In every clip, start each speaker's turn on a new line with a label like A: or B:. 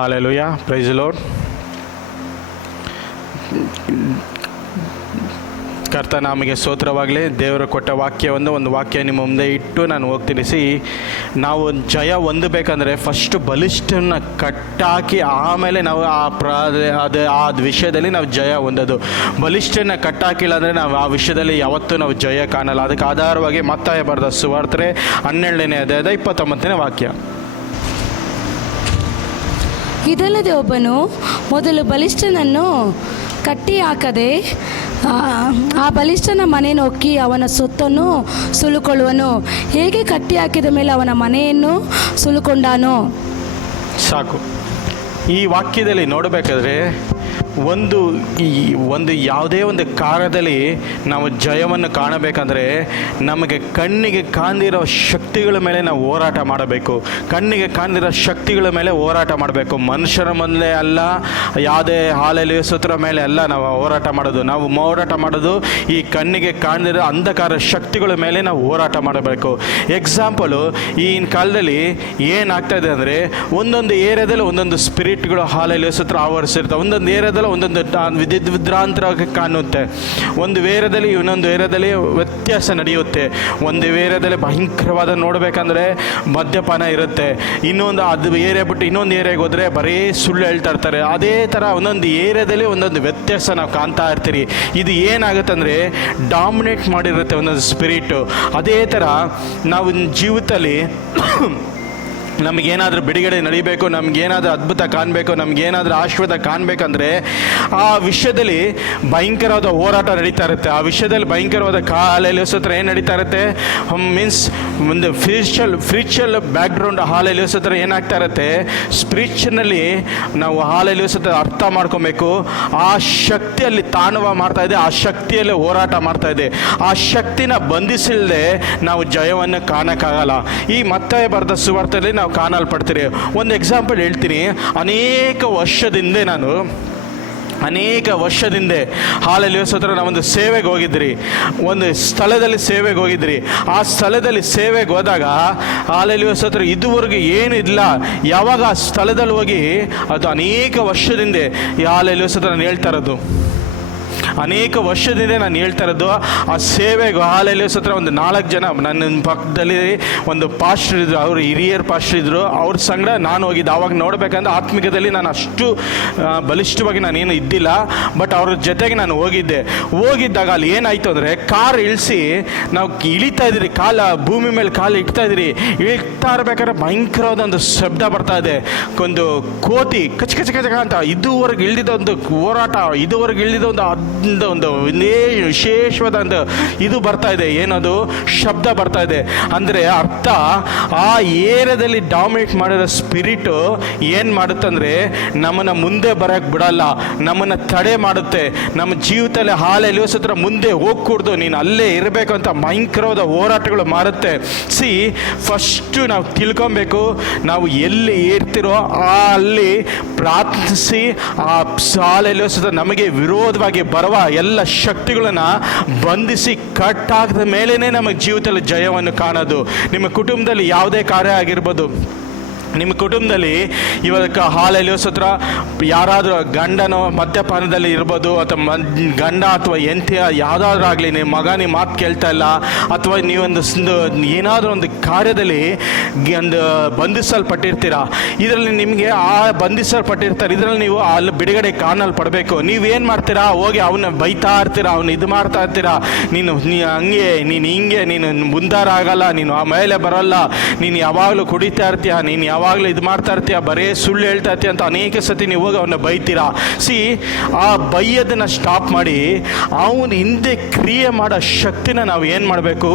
A: Hallelujah price load ಕರ್ತ ನಮಗೆ ಸ್ತೋತ್ರವಾಗಲಿ, ದೇವರು ಕೊಟ್ಟ ವಾಕ್ಯವನ್ನು ಒಂದು ವಾಕ್ಯ ನಿಮ್ಮ ಮುಂದೆ ಇಟ್ಟು ನಾನು ಹೋಗ್ತೀನಿ ಸಿ ನಾವು ಜಯ ಹೊಂದಬೇಕಂದ್ರೆ ಫಸ್ಟ್ ಬಲಿಷ್ಠನ ಕಟ್ಟಾಕಿ ಆಮೇಲೆ ನಾವು ಆ ಪ್ರ, ಅದು, ಆ ವಿಷಯದಲ್ಲಿ ನಾವು ಜಯ ಹೊಂದೋದು. ಬಲಿಷ್ಠನ ಕಟ್ಟಾಕಿಲ್ಲ ಅಂದರೆ ನಾವು ಆ ವಿಷಯದಲ್ಲಿ ಯಾವತ್ತೂ ನಾವು ಜಯ ಕಾಣಲ್ಲ. ಅದಕ್ಕೆ ಆಧಾರವಾಗಿ ಮತ್ತಾಯ ಬರೆದ ಸುವಾರ್ತೆ ಹನ್ನೆರಡನೇ ಅದೇ ಇಪ್ಪತ್ತೊಂಬತ್ತನೇ ವಾಕ್ಯ.
B: ಇದಲ್ಲದೆ ಒಬ್ಬನು ಮೊದಲು ಬಲಿಷ್ಠನನ್ನು ಕಟ್ಟಿ ಹಾಕದೆ ಆ, ಬಲಿಷ್ಠನ ಮನೆ ನೊಕ್ಕಿ ಅವನ ಸೊತ್ತನ್ನು ಸುಲುಕೊಳ್ಳುವನು. ಹೇಗೆ ಕಟ್ಟಿ ಹಾಕಿದ ಮೇಲೆ ಅವನ ಮನೆಯನ್ನು ಸುಲುಕೊಂಡಾನು?
A: ಸಾಕು. ಈ ವಾಕ್ಯದಲ್ಲಿ ನೋಡಬೇಕಾದ್ರೆ ಒಂದು ಈ ಒಂದು ಯಾವುದೇ ಒಂದು ಕಾರ್ಯದಲ್ಲಿ ನಾವು ಜಯವನ್ನು ಕಾಣಬೇಕಂದ್ರೆ ನಮಗೆ ಕಣ್ಣಿಗೆ ಕಾಣದಿರೋ ಶಕ್ತಿಗಳ ಮೇಲೆ ನಾವು ಹೋರಾಟ ಮಾಡಬೇಕು. ಕಣ್ಣಿಗೆ ಕಾಣದಿರೋ ಶಕ್ತಿಗಳ ಮೇಲೆ ಹೋರಾಟ ಮಾಡಬೇಕು. ಮನುಷ್ಯರ ಮೊದಲೇ ಅಲ್ಲ, ಯಾವುದೇ ಹಾಲಲ್ಲಿ ಸೂತ್ರ ಮೇಲೆ ಅಲ್ಲ ನಾವು ಹೋರಾಟ ಮಾಡೋದು. ನಾವು ಹೋರಾಟ ಮಾಡೋದು ಈ ಕಣ್ಣಿಗೆ ಕಾಣದಿರೋ ಅಂಧಕಾರ ಶಕ್ತಿಗಳ ಮೇಲೆ ನಾವು ಹೋರಾಟ ಮಾಡಬೇಕು. ಎಕ್ಸಾಂಪಲು ಈಗಿನ ಕಾಲದಲ್ಲಿ ಏನಾಗ್ತಾ ಇದೆ ಅಂದರೆ ಒಂದೊಂದು ಏರಿಯಾದಲ್ಲಿ ಒಂದೊಂದು ಸ್ಪಿರಿಟ್ಗಳು ಹಾಲಲ್ಲಿ ಸೂತ್ರ ಆವರಿಸಿರ್ತವೆ. ಒಂದೊಂದು ಏರಿಯಾದಲ್ಲಿ ಒಂದೊಂದು ವಿದ್ಯುತ್ ವಿದ್ರಾಂತರ ಕಾಣುತ್ತೆ. ಒಂದು ವೇರದಲ್ಲಿ ಇನ್ನೊಂದು ವೇರದಲ್ಲಿ ವ್ಯತ್ಯಾಸ ನಡೆಯುತ್ತೆ. ಒಂದು ವೇರದಲ್ಲಿ ಭಯಂಕರವಾದ ನೋಡಬೇಕಂದ್ರೆ ಮದ್ಯಪಾನ ಇರುತ್ತೆ. ಇನ್ನೊಂದು ಅದು ಏರಿಯಾ ಬಿಟ್ಟು ಇನ್ನೊಂದು ಏರಿಯಾಗೆ ಹೋದರೆ ಬರೀ ಸುಳ್ಳು ಹೇಳ್ತಾ ಇರ್ತಾರೆ. ಅದೇ ಥರ ಒಂದೊಂದು ಏರಿಯಾದಲ್ಲಿ ಒಂದೊಂದು ವ್ಯತ್ಯಾಸ ನಾವು ಕಾಣ್ತಾ ಇರ್ತೀರಿ. ಇದು ಏನಾಗುತ್ತೆ ಅಂದರೆ ಡಾಮಿನೇಟ್ ಮಾಡಿರುತ್ತೆ ಒಂದೊಂದು ಸ್ಪಿರಿಟು ಅದೇ ಥರ ನಾವು ಜೀವಿತದಲ್ಲಿ ನಮಗೇನಾದರೂ ಬಿಡುಗಡೆ ನಡಿಬೇಕು, ನಮಗೇನಾದರೂ ಅದ್ಭುತ ಕಾಣಬೇಕು, ನಮಗೇನಾದರೂ ಆಶೀರ್ವಾದ ಕಾಣಬೇಕಂದ್ರೆ ಆ ವಿಷಯದಲ್ಲಿ ಭಯಂಕರವಾದ ಹೋರಾಟ ನಡೀತಾ ಇರುತ್ತೆ. ಆ ವಿಷಯದಲ್ಲಿ ಭಯಂಕರವಾದ ಕಾಲೆಲ್ಲಿ ಹತ್ರ ಏನು ನಡೀತಾ ಇರುತ್ತೆ? ಮೀನ್ಸ್ ಒಂದು ಫ್ಯೂಚಲ್ ಫಿರಿಚುವಲ್ ಬ್ಯಾಕ್ಗ್ರೌಂಡ್ ಹಾಲಲ್ಲಿ ಹತ್ರ ಏನಾಗ್ತಾ ಇರುತ್ತೆ? ಸ್ಪಿರಿಚುವಲ್ಲಿ ನಾವು ಹಾಲಲ್ಲಿ ಹತ್ರ ಅರ್ಥ ಮಾಡ್ಕೊಬೇಕು. ಆ ಶಕ್ತಿಯಲ್ಲಿ ತಾಣುವ ಮಾಡ್ತಾ ಇದೆ, ಆ ಶಕ್ತಿಯಲ್ಲಿ ಹೋರಾಟ ಮಾಡ್ತಾ ಇದೆ. ಆ ಶಕ್ತಿನ ಬಂಧಿಸಿಲ್ಲದೆ ನಾವು ಜಯವನ್ನು ಕಾಣಕ್ಕಾಗಲ್ಲ. ಈ ಮತ್ತೆ ಬರೆದ ಸುವಾರ್ತೆಯಲ್ಲಿ ನಾವು ಕಾಣಲ್ಪಡ್ತೀರಿ ಒಂದು ಎಕ್ಸಾಂಪಲ್ ಹೇಳ್ತೀನಿ. ಅನೇಕ ವರ್ಷದಿಂದ ನಾನು, ಅನೇಕ ವರ್ಷದಿಂದ ಹಾಲಲ್ಲಿ ಹತ್ರ ನಾವೊಂದು ಸೇವೆಗೆ ಹೋಗಿದ್ರಿ. ಒಂದು ಸ್ಥಳದಲ್ಲಿ ಸೇವೆಗೆ ಹೋಗಿದ್ರಿ. ಆ ಸ್ಥಳದಲ್ಲಿ ಸೇವೆಗೆ ಹೋದಾಗ ಹಾಲಲ್ಲಿ ಸತ್ರ ಇದುವರೆಗೂ ಏನು ಇಲ್ಲ. ಯಾವಾಗ ಆ ಸ್ಥಳದಲ್ಲಿ ಹೋಗಿ, ಅದು ಅನೇಕ ವರ್ಷದಿಂದ ಈ ಹಾಲಲ್ಲಿ ನಾನು ಹೇಳ್ತಾ ಇರೋದು. ಅನೇಕ ವರ್ಷದಿಂದ ನಾನು ಹೇಳ್ತಾ ಇರೋದು, ಆ ಸೇವೆಗೆ, ಹಾಲಲ್ಲಿ ಹತ್ರ ಒಂದು ನಾಲ್ಕು ಜನ ನನ್ನ ಪಕ್ಕದಲ್ಲಿ ಒಂದು ಪಾಸ್ಟರ್ ಇದ್ರು, ಅವರು ಹಿರಿಯರ್ ಪಾಸ್ಟರ್ ಇದ್ರು, ಅವ್ರ ಸಂಗಡ ನಾನು ಹೋಗಿದ್ದೆ. ಆವಾಗ ನೋಡಬೇಕಂದ್ರೆ ಆತ್ಮಿಕದಲ್ಲಿ ನಾನು ಅಷ್ಟು ಬಲಿಷ್ಠವಾಗಿ ನಾನೇನು ಇದ್ದಿಲ್ಲ ಬಟ್ ಅವ್ರ ಜೊತೆಗೆ ನಾನು ಹೋಗಿದ್ದೆ. ಹೋಗಿದ್ದಾಗ ಅಲ್ಲಿ ಏನಾಯ್ತು ಅಂದರೆ, ಕಾರ್ ಇಳಿಸಿ, ನಾವು ಇಳಿತಾ ಇದ್ರಿ, ಕಾಲ, ಭೂಮಿ ಮೇಲೆ ಕಾಲು ಇಡ್ತಾ ಇದ್ರಿ. ಇಳ್ತಾ ಇರ್ಬೇಕಾದ್ರೆ ಭಯಂಕರವಾದ ಒಂದು ಶಬ್ದ ಬರ್ತಾ ಇದೆ. ಒಂದು ಕೋತಿ ಕಚ್ ಕಚ ಅಂತ, ಇದುವರೆಗೆ ಇಳಿದಿದ್ದ ಒಂದು ಹೋರಾಟ, ಇದುವರೆಗೆ ಇಳಿದ ಒಂದು ಅದ್ಭುತ ಒಂದು ವಿಶೇಷವಾದ ಒಂದು ಇದು ಬರ್ತಾ ಇದೆ. ಏನದು? ಶಬ್ದ ಬರ್ತಾ ಇದೆ. ಅಂದರೆ ಅರ್ಥ, ಆ ಏರಿಯಾದಲ್ಲಿ ಡಾಮಿನೇಟ್ ಮಾಡಿರೋ ಸ್ಪಿರಿಟು ಏನು ಮಾಡುತ್ತಂದರೆ ನಮ್ಮನ್ನು ಮುಂದೆ ಬರೋಕ್ಕೆ ಬಿಡಲ್ಲ. ನಮ್ಮನ್ನು ತಡೆ ಮಾಡುತ್ತೆ. ನಮ್ಮ ಜೀವಿತದಲ್ಲಿ ಹಾಲಲ್ಲಿ ಹತ್ರ ಮುಂದೆ ಹೋಗ್ಕೂಡ್ದು. ನೀನು ಅಲ್ಲೇ ಇರಬೇಕು ಅಂತ ಭಯಂಕರವಾದ ಹೋರಾಟಗಳು ಮಾಡುತ್ತೆ ಸಿ ಫಸ್ಟು ನಾವು ತಿಳ್ಕೊಬೇಕು. ನಾವು ಎಲ್ಲಿ ಇರ್ತಿರೋ ಆ ಅಲ್ಲಿ ಪ್ರಾರ್ಥಿಸಿ ಆ ಹತ್ರ ನಮಗೆ ವಿರೋಧವಾಗಿ ಬರುವ ಎಲ್ಲ ಶಕ್ತಿಗಳನ್ನು ಬಂಧಿಸಿ ಕಟ್ಟಾಗದ ಮೇಲೇ ನಮಗೆ ಜೀವಿತದಲ್ಲಿ ಜಯವನ್ನು ಕಾಣೋದು. ನಿಮ್ಮ ಕುಟುಂಬದಲ್ಲಿ ಯಾವುದೇ ಕಾರ್ಯ ಆಗಿರ್ಬೋದು ನಿಮ್ಮ ಕುಟುಂಬದಲ್ಲಿ ಇವಾಗ ಹಾಲಲ್ಲಿ ಹತ್ರ ಯಾರಾದರೂ ಗಂಡನೋ ಮದ್ಯಪಾನದಲ್ಲಿ ಇರ್ಬೋದು ಅಥವಾ ಗಂಡ ಅಥವಾ ಎಂತಿಯ ಯಾವುದಾದ್ರೂ ಆಗಲಿ, ನಿಮ್ಮ ಮಗ ನಿಮ್ಮ ಮಾತು ಕೇಳ್ತಾ ಇಲ್ಲ, ಅಥವಾ ನೀವೊಂದು ಏನಾದರೂ ಒಂದು ಕಾರ್ಯದಲ್ಲಿ ಒಂದು ಬಂಧಿಸಲ್ಪಟ್ಟಿರ್ತೀರ? ಇದರಲ್ಲಿ ನಿಮಗೆ ಆ ಬಂಧಿಸಲ್ಪಟ್ಟಿರ್ತಾರೆ, ಇದರಲ್ಲಿ ನೀವು ಅಲ್ಲಿ ಬಿಡುಗಡೆ ಕಾಣಲ್ಪಡಬೇಕು ನೀವೇನು ಮಾಡ್ತೀರಾ? ಹೋಗಿ ಅವನ್ನ ಬೈತಾ ಇರ್ತೀರಾ? ಅವ್ನು ಇದು ಮಾಡ್ತಾ ಇರ್ತೀರಾ? ನೀನು, ನೀ ಹಂಗೆ, ನೀನು ಹಿಂಗೆ, ನೀನು ಮುಂದಾರ ಆಗಲ್ಲ, ನೀನು ಆ ಮೇಲೆ ಬರಲ್ಲ, ನೀನು ಯಾವಾಗಲೂ ಕುಡಿತಾ ಇರ್ತೀಯ? ನೀನು ಯಾವಾಗಲೂ ಇದು ಮಾಡ್ತಾ ಇರ್ತೀಯ? ಬರೇ ಸುಳ್ಳು ಹೇಳ್ತಾ ಇರ್ತೀಯ ಅಂತ ಅನೇಕ ಸತಿ ನೀವು ಹೋಗಿ ಅವನ್ನ ಬೈತೀರಾ? ಸಿ, ಆ ಬೈಯೋದನ್ನ ಸ್ಟಾಪ್ ಮಾಡಿ, ಅವನ ಹಿಂದೆ ಕ್ರಿಯೆ ಮಾಡೋ ಶಕ್ತಿನ ನಾವು ಏನು ಮಾಡಬೇಕು?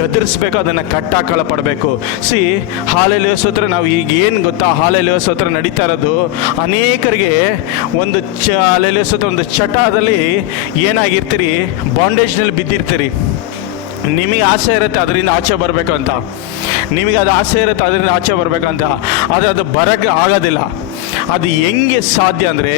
A: ಗದರಿಸ್ಬೇಕು, ಅದನ್ನು ಕಟ್ಟಾಕಳ ಪಡಬೇಕು. ಸಿ ಹಾಲಲ್ಲಿ ಹತ್ರ ನಾವು ಈಗ ಏನು ಗೊತ್ತಾ? ಹಾಲಲ್ಲಿ ಹತ್ರ ನಡೀತಾ ಇರೋದು, ಅನೇಕರಿಗೆ ಒಂದು ಚ ಹಾಲಲ್ಲಿ ಹತ್ರ ಒಂದು ಚಟದಲ್ಲಿ ಏನಾಗಿರ್ತೀರಿ? ಬಾಂಡೇಜ್ನಲ್ಲಿ ಬಿದ್ದಿರ್ತೀರಿ. ನಿಮಗೆ ಆಸೆ ಇರುತ್ತೆ, ಅದರಿಂದ ಆಚೆ ಬರಬೇಕು ಅಂತ. ನಿಮಗೆ ಅದು ಆಸೆ ಇರುತ್ತೆ ಅದರಿಂದ ಆಚೆ ಬರಬೇಕಂತ. ಆದರೆ ಅದು ಬರೋಕ್ಕೆ ಆಗೋದಿಲ್ಲ. ಅದು ಹೆಂಗೆ ಸಾಧ್ಯ ಅಂದರೆ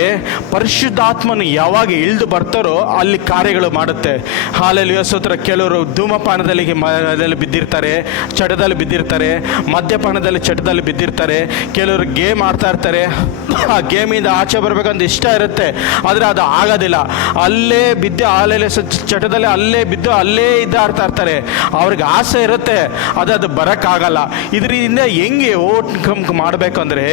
A: ಪರಿಶುದ್ಧಾತ್ಮನು ಯಾವಾಗ ಇಳಿದು ಬರ್ತಾರೋ ಅಲ್ಲಿ ಕಾರ್ಯಗಳು ಮಾಡುತ್ತೆ. ಹಾಲಲ್ಲಿ ಸೋತ್ರ ಕೆಲವರು ಧೂಮಪಾನದಲ್ಲಿ ಬಿದ್ದಿರ್ತಾರೆ, ಚಟದಲ್ಲಿ ಬಿದ್ದಿರ್ತಾರೆ, ಮದ್ಯಪಾನದಲ್ಲಿ ಚಟದಲ್ಲಿ ಬಿದ್ದಿರ್ತಾರೆ. ಕೆಲವರು ಗೇಮ್ ಆಡ್ತಾ ಇರ್ತಾರೆ. ಆ ಗೇಮಿಂದ ಆಚೆ ಬರಬೇಕಂತ ಇಷ್ಟ ಇರುತ್ತೆ, ಆದರೆ ಅದು ಆಗೋದಿಲ್ಲ. ಅಲ್ಲೇ ಬಿದ್ದು ಹಾಲಲ್ಲಿ ಚಟದಲ್ಲಿ ಅಲ್ಲೇ ಬಿದ್ದು ಅಲ್ಲೇ ಇದ್ದಾಡ್ತಾ ಇರ್ತಾರೆ. ಅವ್ರಿಗೆ ಆಸೆ ಇರುತ್ತೆ ಅದು ಅದು ಬರೋಕ್ಕಾಗಲ್ಲ. ಇದರಿಂದ ಹೆಂಗೆ ಓಟ್ಕಮ್ ಮಾಡಬೇಕಂದ್ರೆ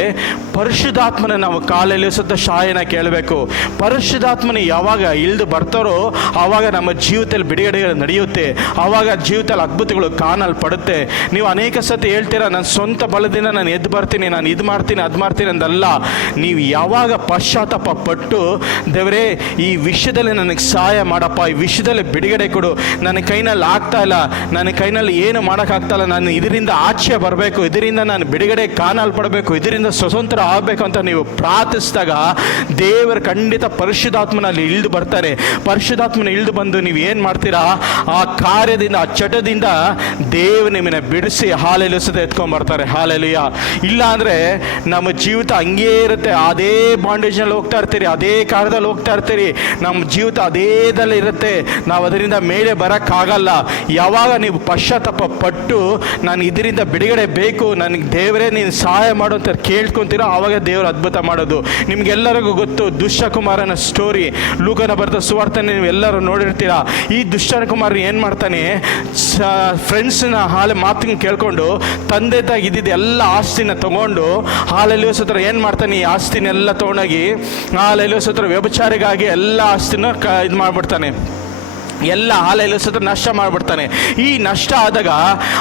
A: ಅಂದರೆ ಪರಿಶುದ್ಧಾತ್ಮನ ನಾವು ಕಾಲಲ್ಲಿ ಸುತ್ತ ಶಾಯನ ಕೇಳಬೇಕು. ಪರಿಶುದ್ಧಾತ್ಮನ ಯಾವಾಗ ಇಳಿದು ಬರ್ತಾರೋ ಆವಾಗ ನಮ್ಮ ಜೀವಿತದಲ್ಲಿ ಬಿಡುಗಡೆ ನಡೆಯುತ್ತೆ. ಆವಾಗ ಜೀವಿತದಲ್ಲಿ ಅದ್ಭುತಗಳು ಕಾಣಲ್ಪಡುತ್ತೆ. ನೀವು ಅನೇಕ ಸತಿ ಹೇಳ್ತೀರಾ, ನನ್ನ ಸ್ವಂತ ಬಲದಿಂದ ನಾನು ಎದ್ದು ಬರ್ತೀನಿ, ನಾನು ಇದು ಮಾಡ್ತೀನಿ, ಅದು ಮಾಡ್ತೀನಿ ಅಂದಲ್ಲ. ನೀವು ಯಾವಾಗ ಪಶ್ಚಾತ್ತಾಪ ಪಟ್ಟು, ದೇವರೇ, ಈ ವಿಷಯದಲ್ಲಿ ನನಗೆ ಸಹಾಯ ಮಾಡಪ್ಪ, ಈ ವಿಷಯದಲ್ಲಿ ಬಿಡುಗಡೆ ಕೊಡು. ನನ್ನ ಕೈನಲ್ಲಿ ಆಗ್ತಾ ಇಲ್ಲ, ನನ್ನ ಕೈನಲ್ಲಿ ಏನು ಮಾಡೋಕ್ಕಾಗ್ತಾ ಇಲ್ಲ, ನಾನು ಇದರಿಂದ ಆಚೆ ಬರಬೇಕು, ಇದರಿಂದ ನಾನು ಬಿಡುಗಡೆ ಕಾಣಲ್ಪಡಬೇಕು, ಇದರಿಂದ ಸ್ವತಂತ್ರ ಆಗಬೇಕು ಅಂತ ನೀವು ಪ್ರಾರ್ಥಿಸಿದಾಗ ದೇವರು ಖಂಡಿತ ಪರಿಶುದ್ಧಾತ್ಮನಲ್ಲಿ ಇಳಿದು ಬರ್ತಾರೆ. ಪರಿಶುದ್ಧಾತ್ಮನ ಇಳಿದು ಬಂದು ನೀವು ಏನು ಮಾಡ್ತೀರಾ? ಆ ಕಾರ್ಯದಿಂದ, ಆ ಚಟದಿಂದ ದೇವ ನಿಮ್ಮನ್ನ ಬಿಡಿಸಿ ಹಾಲೆಲು ಸತ ಎತ್ಕೊಂಡ್ ಬರ್ತಾರೆ. ಹಾಲೆಲುಯ ಇಲ್ಲ ಅಂದ್ರೆ ನಮ್ಮ ಜೀವಿತ ಹಂಗೇ ಇರುತ್ತೆ. ಅದೇ ಬಾಂಡೇಜ್ನಲ್ಲಿ ಹೋಗ್ತಾ ಇರ್ತೀರಿ, ಅದೇ ಕಾರ್ಯದಲ್ಲಿ ಹೋಗ್ತಾ ಇರ್ತೀರಿ. ನಮ್ಮ ಜೀವಿತ ಅದೇದಲ್ಲಿ ಇರುತ್ತೆ. ನಾವು ಅದರಿಂದ ಮೇಲೆ ಬರೋಕ್ಕಾಗಲ್ಲ. ಯಾವಾಗ ನೀವು ಪಶ್ಚಾತ್ತಾಪ ಪಟ್ಟು ನಾನು ಇದರಿಂದ ಬಿಡುಗಡೆ ಬೇಕು, ನನಗೆ ದೇವರೇ ನೀನು ಸಹಾಯ ಮಾಡು ಅಂತ ಕೇಳ್ಕೊಂತೀರೋ ಆವಾಗ ದೇವರು ಅದ್ಭುತ ಮಾಡೋದು. ನಿಮ್ಗೆಲ್ಲರಿಗೂ ಗೊತ್ತು ದುಷ್ಟಕುಮಾರನ ಸ್ಟೋರಿ ಲೂಕನ ಬರೆದ ಸುವಾರ್ತನೆ ನೀವು ಎಲ್ಲರೂ ನೋಡಿರ್ತೀರಾ. ಈ ದುಷ್ಟಕುಮಾರ ಏನು ಮಾಡ್ತಾನೆ ಫ್ರೆಂಡ್ಸ್ನ ಹಾಲೆ ಮಾತಿನ ಕೇಳ್ಕೊಂಡು ತಂದೆ ತಾಗಿ ಇದ್ದಿದ್ದು ಎಲ್ಲ ಆಸ್ತಿನ ತಗೊಂಡು ಹಾಲಲ್ಲಿ ಸತ್ರ ಏನು ಮಾಡ್ತಾನೆ, ಈ ಆಸ್ತಿನೆಲ್ಲ ತೊಗೊಂಡೋಗಿ ಹಾಲಲ್ಲಿ ಸತ್ರ ವ್ಯಭಚಾರಿಗಾಗಿ ಎಲ್ಲ ಆಸ್ತಿನ ಕ, ಇದು ಮಾಡ್ಬಿಡ್ತಾನೆ. ಎಲ್ಲ ಹಾಲೆಲ್ಲ ಸುತ್ತ ನಷ್ಟ ಮಾಡಿಬಿಡ್ತಾನೆ. ಈ ನಷ್ಟ ಆದಾಗ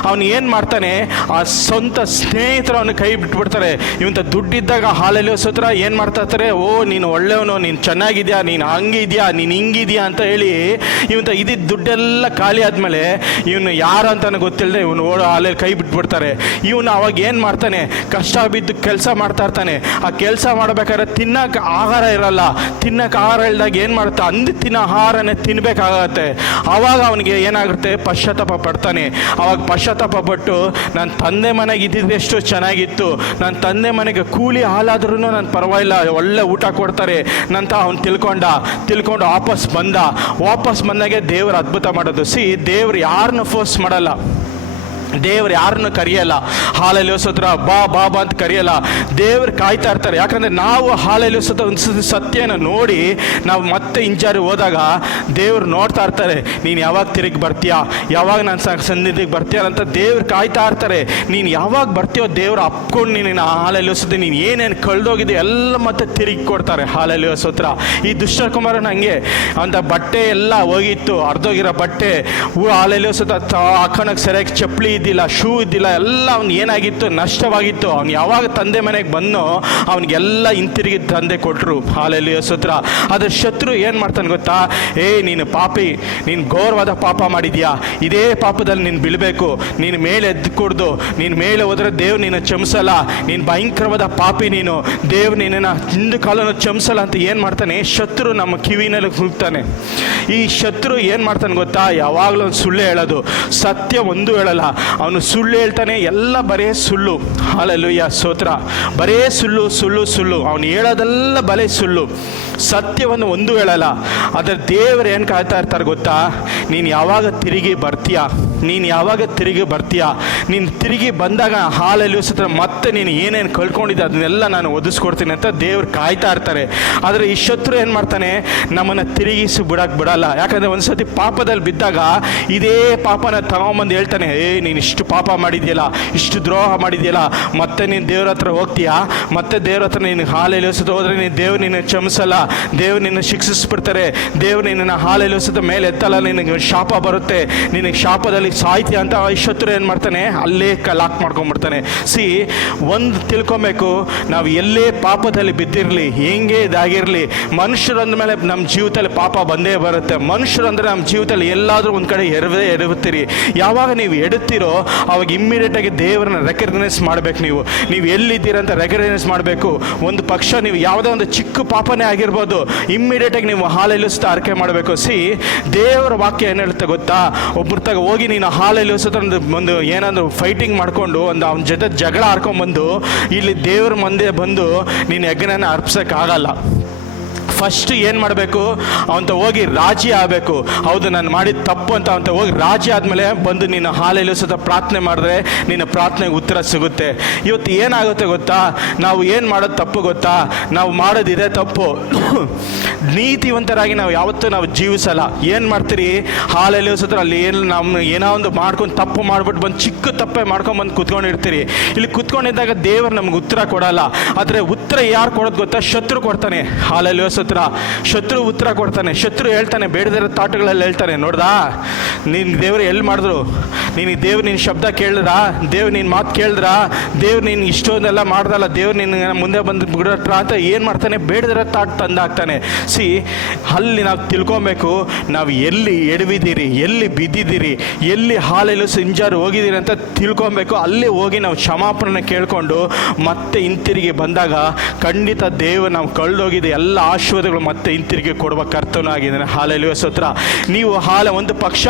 A: ಅವನು ಏನು ಮಾಡ್ತಾನೆ? ಆ ಸ್ವಂತ ಸ್ನೇಹಿತರು ಅವನ ಕೈ ಬಿಟ್ಬಿಡ್ತಾರೆ. ಇವಂತ ದುಡ್ಡಿದ್ದಾಗ ಹಾಲಲ್ಲಿ ಸತ್ರ ಏನು ಮಾಡ್ತಾ ಇರ್ತಾರೆ? ಓ, ನೀನು ಒಳ್ಳೆಯವನು, ನೀನು ಚೆನ್ನಾಗಿದ್ಯಾ, ನೀನು ಹಂಗಿದ್ಯಾ, ನೀನು ಹಿಂಗಿದ್ಯಾ ಅಂತ ಹೇಳಿ ಇವಂತ ಇದಿದ್ದ ದುಡ್ಡೆಲ್ಲ ಖಾಲಿ ಆದಮೇಲೆ ಇವನು ಯಾರು ಅಂತ ಗೊತ್ತಿಲ್ಲದೆ ಇವನು ಓಡೋ ಹಾಲಲ್ಲಿ ಕೈ ಬಿಟ್ಬಿಡ್ತಾರೆ. ಇವನು ಅವಾಗ ಏನು ಮಾಡ್ತಾನೆ? ಕಷ್ಟ ಬಿದ್ದು ಕೆಲಸ ಮಾಡ್ತಾ ಇರ್ತಾನೆ. ಆ ಕೆಲಸ ಮಾಡಬೇಕಾದ್ರೆ ತಿನ್ನಕ್ಕೆ ಆಹಾರ ಇರಲ್ಲ. ತಿನ್ನಕ್ಕೆ ಆಹಾರ ಇಲ್ದಾಗ ಏನು ಮಾಡುತ್ತೆ? ಅಂದು ತಿನ್ನೋ ಆಹಾರನೇ ತಿನ್ಬೇಕಾಗತ್ತೆ. ಆವಾಗ ಅವನಿಗೆ ಏನಾಗುತ್ತೆ? ಪಶ್ಚಾತ್ತಾಪ ಪಡ್ತಾನೆ. ಆವಾಗ ಪಶ್ಚಾತ್ತಾಪ ಪಟ್ಟು ನನ್ನ ತಂದೆ ಮನೆಗೆ ಇದ್ದಿದ್ದೆಷ್ಟು ಚೆನ್ನಾಗಿತ್ತು. ನನ್ನ ತಂದೆ ಮನೆಗೆ ಕೂಲಿ ಹಾಲಾದ್ರೂ ನಾನು ಪರವಾಗಿಲ್ಲ. ಒಳ್ಳೆ ಊಟ ಕೊಡ್ತಾರೆ. ನಂತ ಅವ್ನು ತಿಳ್ಕೊಂಡ. ತಿಳ್ಕೊಂಡು ವಾಪಸ್ ಬಂದ. ವಾಪಸ್ ಬಂದಾಗೆ ದೇವರು ಅದ್ಭುತ ಮಾಡೋದು. ಸಿ, ದೇವ್ರು ಯಾರನ್ನು ಫೋರ್ಸ್ ಮಾಡಲ್ಲ. ದೇವ್ರು ಯಾರನ್ನು ಕರೆಯಲ್ಲ. ಹಾಲಲ್ಲಿ ಹೊಸತ್ರ ಬಾ ಬಾ ಬಾ ಅಂತ ಕರೆಯಲ್ಲ. ದೇವ್ರು ಕಾಯ್ತಾ ಇರ್ತಾರೆ. ಯಾಕಂದ್ರೆ ನಾವು ಹಾಲಲ್ಲಿ ಸತ ಒಂದು ಸತಿ ಸತ್ಯನ ನೋಡಿ ನಾವು ಮತ್ತೆ ಹಿಂಜಾರಿ ಹೋದಾಗ ದೇವ್ರು ನೋಡ್ತಾ ಇರ್ತಾರೆ, ನೀನು ಯಾವಾಗ ತಿರುಗಿ ಬರ್ತೀಯಾ? ಯಾವಾಗ ನಾನು ಸನ್ನಿಧಿಗೆ ಬರ್ತೀಯ ಅಂತ ದೇವ್ರು ಕಾಯ್ತಾ ಇರ್ತಾರೆ. ನೀನು ಯಾವಾಗ ಬರ್ತೀಯೋ ದೇವ್ರು ಅಪ್ಕೊಂಡು ನೀನು ಹಾಲಲ್ಲಿ ಹೊಸತೆ ನೀನು ಏನೇನು ಕಳೆದೋಗಿದೆ ಎಲ್ಲ ಮತ್ತೆ ತಿರುಗಿ ಕೊಡ್ತಾರೆ ಹಾಲಲ್ಲಿ ಹೊಸತ್ರ ಈ ದುಷ್ಟಕುಮಾರನ ನನಗೆ ಅಂತ ಬಟ್ಟೆ ಎಲ್ಲ ಹೋಗಿತ್ತು ಅರ್ಧೋಗಿರೋ ಬಟ್ಟೆ. ಹೂ ಹಾಲಲ್ಲಿ ಹೊಸತ ಹಾಕೋಣಕ್ಕೆ ಸರಿಯಾಗಿ ಚಪ್ಪಲಿ ಇದ್ದಿಲ್ಲ, ಶೂ ಇದ್ದಿಲ್ಲ, ಎಲ್ಲ ಅವ್ನಿಗೆ ಏನಾಗಿತ್ತು, ನಷ್ಟವಾಗಿತ್ತು. ಅವ್ನು ಯಾವಾಗ ತಂದೆ ಮನೆಗೆ ಬಂದೋ ಅವನಿಗೆಲ್ಲ ಹಿಂತಿರುಗಿ ತಂದೆ ಕೊಟ್ಟರು ಹಾಲಲ್ಲಿ ಸತ್ರ. ಆದರೆ ಶತ್ರು ಏನು ಮಾಡ್ತಾನೆ ಗೊತ್ತಾ? ಏ, ನೀನು ಪಾಪಿ, ನೀನು ಘೋರವಾದ ಪಾಪ ಮಾಡಿದ್ಯಾ? ಇದೇ ಪಾಪದಲ್ಲಿ ನೀನು ಬೀಳಬೇಕು. ನೀನು ಮೇಲೆ ಎದ್ದು ಕುಡ್ದು, ನೀನು ಮೇಲೆ ಹೋದ್ರೆ ದೇವ್ ನೀನು ಚಮಸಲ್ಲ ನೀನು ಭಯಂಕರವಾದ ಪಾಪಿ ನೀನು. ದೇವ್ ನಿನ್ನ ಹಿಂದು ಕಾಲನ ಚಮಸಲ್ಲ ಅಂತ ಏನು ಮಾಡ್ತಾನೆ? ಶತ್ರು ನಮ್ಮ ಕಿವಿನಲ್ಲಿ ಹುಗ್ತಾನೆ ಈ ಶತ್ರು ಏನು ಮಾಡ್ತಾನೆ ಗೊತ್ತಾ? ಯಾವಾಗಲೂ ಒಂದು ಸುಳ್ಳು ಹೇಳೋದು. ಸತ್ಯ ಒಂದು ಹೇಳಲ್ಲ. ಅವನು ಸುಳ್ಳು ಹೇಳ್ತಾನೆ, ಎಲ್ಲ ಬರೇ ಸುಳ್ಳು. ಹಾಲಲ್ಲುಯ್ಯ ಸ್ತೋತ್ರ. ಬರೇ ಸುಳ್ಳು ಸುಳ್ಳು ಸುಳ್ಳು. ಅವನು ಹೇಳೋದೆಲ್ಲ ಬರೇ ಸುಳ್ಳು. ಸತ್ಯವನ್ನು ಒಂದು ಹೇಳಲ್ಲ. ಅದರ ದೇವರು ಏನು ಕಾಯ್ತಾ ಇರ್ತಾರೆ ಗೊತ್ತಾ? ನೀನು ಯಾವಾಗ ತಿರುಗಿ ಬರ್ತೀಯಾ? ನೀನು ಯಾವಾಗ ತಿರುಗಿ ಬರ್ತೀಯಾ? ನೀನು ತಿರುಗಿ ಬಂದಾಗ ಹಾಲಲ್ಲಿ ಸತ್ರ ಮತ್ತೆ ನೀನು ಏನೇನು ಕಳ್ಕೊಂಡಿದ್ದೆ ಅದನ್ನೆಲ್ಲ ನಾನು ಒದಿಸ್ಕೊಡ್ತೀನಿ ಅಂತ ದೇವ್ರು ಕಾಯ್ತಾ ಇರ್ತಾರೆ. ಆದರೆ ಈ ಶತ್ರು ಏನು ಮಾಡ್ತಾನೆ? ನಮ್ಮನ್ನು ತಿರುಗಿಸಿ ಬಿಡಕ್ಕೆ ಬಿಡಲ್ಲ. ಯಾಕಂದರೆ ಒಂದು ಸತಿ ಪಾಪದಲ್ಲಿ ಬಿದ್ದಾಗ ಇದೇ ಪಾಪನ ತಗೊಂಬಂದು ಹೇಳ್ತಾನೆ, ಏ, ನೀನು ಇಷ್ಟು ಪಾಪ ಮಾಡಿದ್ಯಲ್ಲ, ಇಷ್ಟು ದ್ರೋಹ ಮಾಡಿದ್ಯಲ್ಲ, ಮತ್ತೆ ನೀನು ದೇವ್ರ ಹತ್ರ ಹೋಗ್ತೀಯಾ? ಮತ್ತೆ ದೇವ್ರ ಹತ್ರ ನೀನು ಹಾಲಲ್ಲಿ ಎಲಿಸೋದು ಹೋದರೆ ನೀನು ದೇವ್ರು ನಿನ್ನ ಕ್ಷಮಿಸಲ್ಲ, ದೇವ್ರು ನಿನ್ನ ಶಿಕ್ಷಿಸ್ಬಿಡ್ತಾರೆ, ದೇವ್ರು ನಿನ್ನ ಹಾಲೆಲ್ಲಿ ಎಲಿಸೋದ ಮೇಲೆ ಎತ್ತಲ್ಲ, ನಿನಗೆ ಶಾಪ ಬರುತ್ತೆ, ನಿನಗೆ ಶಾಪದಲ್ಲಿ ಸಾಹಿತ್ಯ ಅಂತ ಶತ್ರು ಏನು ಮಾಡ್ತಾನೆ? ಅಲ್ಲೇ ಲಾಕ್ ಮಾಡ್ಕೊಂಡ್ಬಿಡ್ತಾನೆ. ಸಿ, ಒಂದು ತಿಳ್ಕೊಬೇಕು, ನಾವು ಎಲ್ಲೇ ಪಾಪದಲ್ಲಿ ಬಿದ್ದಿರಲಿ, ಹೆಂಗೆ ಇದಾಗಿರಲಿ, ಮನುಷ್ಯರಂದ ಮೇಲೆ ನಮ್ಮ ಜೀವಿತದಲ್ಲಿ ಪಾಪ ಬಂದೇ ಬರುತ್ತೆ. ಮನುಷ್ಯರಂದ್ರೆ ನಮ್ಮ ಜೀವಿತದಲ್ಲಿ ಎಲ್ಲಾದರೂ ಒಂದು ಕಡೆ ಎರವೇ ಎಡವುತ್ತೀರಿ ಯಾವಾಗ ನೀವು ಎಡುತ್ತೀರೋ, ಅವಾಗ ಇಮ್ಮಿಡಿಯೇಟಾಗಿ ದೇವರನ್ನ ರೆಕಗ್ನೈಸ್ ಮಾಡಬೇಕು ನೀವು. ನೀವು ಎಲ್ಲಿದ್ದೀರಂತ ರೆಕಗ್ನೈಸ್ ಮಾಡಬೇಕು. ಒಂದು ಪಕ್ಷ, ನೀವು ಯಾವುದೇ ಒಂದು ಚಿಕ್ಕ ಪಾಪನೇ ಆಗಿರ್ಬೋದು ಇಮ್ಮಿಡಿಯೇಟಾಗಿ ನೀವು ಹಾಲೆಲ್ಲಿಸ್ತಾ ಆರ್ಕೆ ಮಾಡಬೇಕು. ಸಿ, ದೇವರ ವಾಕ್ಯ ಏನು ಹೇಳುತ್ತೆ ಗೊತ್ತಾ? ಒಬ್ಬರ ತಗ ಹೋಗಿ ನೀನು ಹಾಲೆಲ್ಲಿಸುತ್ತ ಒಂದು ಒಂದು ಏನಾದರೂ ಫೈಟಿಂಗ್ ಮಾಡಿಕೊಂಡು ಒಂದು ಅವನ ಜೊತೆ ಜಗಳ ಆಡ್ಕೊಂಡ್ಬಂದು ಇಲ್ಲಿ ದೇವ್ರ ಮುಂದೆ ಬಂದು ನೀನು ಯಜ್ಞನ ಅರ್ಪಿಸೋಕ್ಕಾಗಲ್ಲ ಫಸ್ಟ್ ಏನು ಮಾಡಬೇಕು? ಅವಂತ ಹೋಗಿ ರಾಜಿ ಆಗಬೇಕು. ಹೌದು, ನಾನು ಮಾಡಿದ ತಪ್ಪು ಅಂತ ಅವಂತ ಹೋಗಿ ರಾಜಿ ಆದಮೇಲೆ ಬಂದು ನೀನು ಹಾಲೆಲ್ಲೂ ಸತ ಪ್ರಾರ್ಥನೆ ಮಾಡಿದ್ರೆ ನಿನ್ನ ಪ್ರಾರ್ಥನೆಗೆ ಉತ್ತರ ಸಿಗುತ್ತೆ. ಇವತ್ತು ಏನಾಗುತ್ತೆ ಗೊತ್ತಾ? ನಾವು ಏನು ಮಾಡೋದು ತಪ್ಪು ಗೊತ್ತಾ? ನಾವು ಮಾಡೋದಿದೆ ತಪ್ಪು. ನೀತಿವಂತರಾಗಿ ನಾವು ಯಾವತ್ತೂ ನಾವು ಜೀವಿಸಲ್ಲ. ಏನು ಮಾಡ್ತೀರಿ? ಹಾಲಲ್ಲಿ ಸತ್ರ ಅಲ್ಲಿ ಏನು ನಮ್ಮ ಏನೋ ಒಂದು ಮಾಡ್ಕೊಂಡು ತಪ್ಪು ಮಾಡ್ಬಿಟ್ಟು ಬಂದು ಚಿಕ್ಕ ತಪ್ಪೆ ಮಾಡ್ಕೊಂಡು ಬಂದು ಕುತ್ಕೊಂಡಿರ್ತೀರಿ. ಇಲ್ಲಿ ಕುತ್ಕೊಂಡಿದ್ದಾಗ ದೇವರು ನಮ್ಗೆ ಉತ್ತರ ಕೊಡಲ್ಲ. ಆದರೆ ಉತ್ತರ ಯಾರು ಕೊಡೋದು ಗೊತ್ತಾ? ಶತ್ರು ಕೊಡ್ತಾನೆ. ಹಾಲಲ್ಲಿ ಸತ್ರ ಶತ್ರು ಉತ್ತರ ಕೊಡ್ತಾನೆ. ಶತ್ರು ಹೇಳ್ತಾನೆ, ಬೇಡದಿರೋ ತಾಟಗಳಲ್ಲಿ ಹೇಳ್ತಾನೆ. ನೋಡ್ದಾ? ನೀನು ದೇವರು ಎಲ್ಲಿ ಮಾಡಿದ್ರು? ನೀನು ದೇವ್ರು ನಿನ್ನ ಶಬ್ದ ಕೇಳಿದ್ರಾ? ದೇವ್ರು ನಿನ್ನ ಮಾತು ಕೇಳಿದ್ರಾ? ದೇವ್ರು ನಿನ್ನ ಇಷ್ಟೊಂದೆಲ್ಲ ಮಾಡ್ದಲ್ಲ? ದೇವ್ರು ನಿನ್ನ ಮುಂದೆ ಬಂದು ಬಿಡೋ ಅಂತ ಏನು ಮಾಡ್ತಾನೆ? ಬೇಡದಿರೋ ತಾಟ್ ತಂದಾಕ್ತಾನೆ. ಸಿ ಅಲ್ಲಿ ನಾವು ತಿಳ್ಕೊಬೇಕು, ನಾವು ಎಲ್ಲಿ ಎಡವಿದ್ದೀರಿ, ಎಲ್ಲಿ ಬಿದ್ದಿದ್ದೀರಿ, ಎಲ್ಲಿ ಹಾಲೆಲ್ಲ ಸಿಂಜಾರು ಹೋಗಿದ್ದೀರಿ ಅಂತ ತಿಳ್ಕೊಬೇಕು. ಅಲ್ಲಿ ಹೋಗಿ ನಾವು ಕ್ಷಮಾಪಣೆ ಕೇಳಿಕೊಂಡು ಮತ್ತೆ ಹಿಂತಿರುಗಿ ಬಂದಾಗ ಖಂಡಿತ ದೇವ ನಾವು ಕಳೆದೋಗಿದ್ದ ಎಲ್ಲ ಆಶೀರ್ವಾದಗಳು ಮತ್ತೆ ಹಿಂತಿರುಗಿ ಕೊಡುವ ಕರ್ತನಾಗಿದ್ದಾನೆ ಹಾಲೆಲ್ಲ ಸತ್ರ. ನೀವು ಹಾಲೆ ಒಂದು ಪಕ್ಷ,